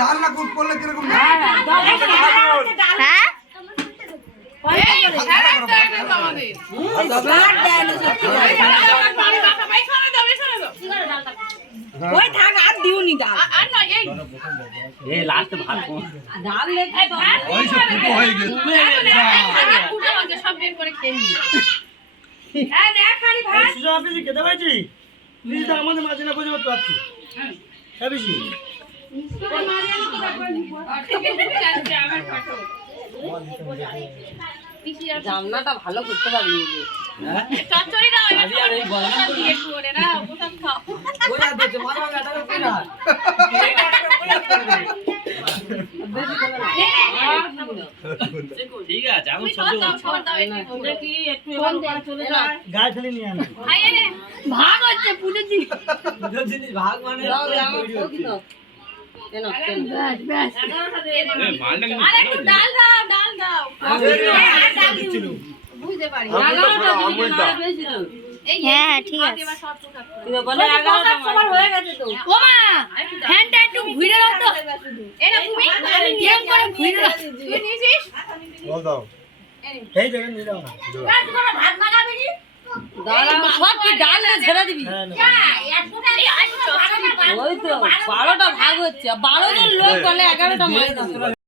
ডাল না করলে কিরকম ওই থাক আর দিওনি ডাল আর না এই লাস্ট ভাত ডাল লেখা ওই সব ফুটো হয়ে গেছে ফুটো হচ্ছে সব বের করে খেয়ে নি হ্যাঁ দেখ খালি ভাত সুজা আপনি কি খেতে পাইছি প্লিজ তো আমাদের মাঝে না বুঝে পাচ্ছি হ্যাঁ বেশি জামনাটা ভালো করতে পারি চচ্চড়ি দাও এবার এই গরম দিয়ে করে না প্রসাদ খাও ওরা দিতে মারবা গাটাকে পুরা ঠিক আছে আমি সহ্য করছি ওটা কি একটু এবার করে চলে যায় গায়ে ফেলে নিয়ে আনো ভাগ হচ্ছে পুজোর দিন পুজোর জিনিস ভাগ মানে ব্যাস আরে একটু ডাল দাও বুঝতে পারি হ্যাঁ ঠিক আছে বলে 11টা সময় হয়ে গেছে তো ও মা ফ্যানটা একটু ঘুরে দাও তো এরা তুমি গেম করে ঘুরে দাও তুই নিছিস বল দাও এই দেখেন নিয়ে দাও না কাজ করে ভাত মাখাবি নি দাঁড়া সব কি ডাল না ছেড়ে দিবি যা এতটা এই ওই তো 12টা ভাগ হচ্ছে 12 জন লোক বলে 11টা মাছ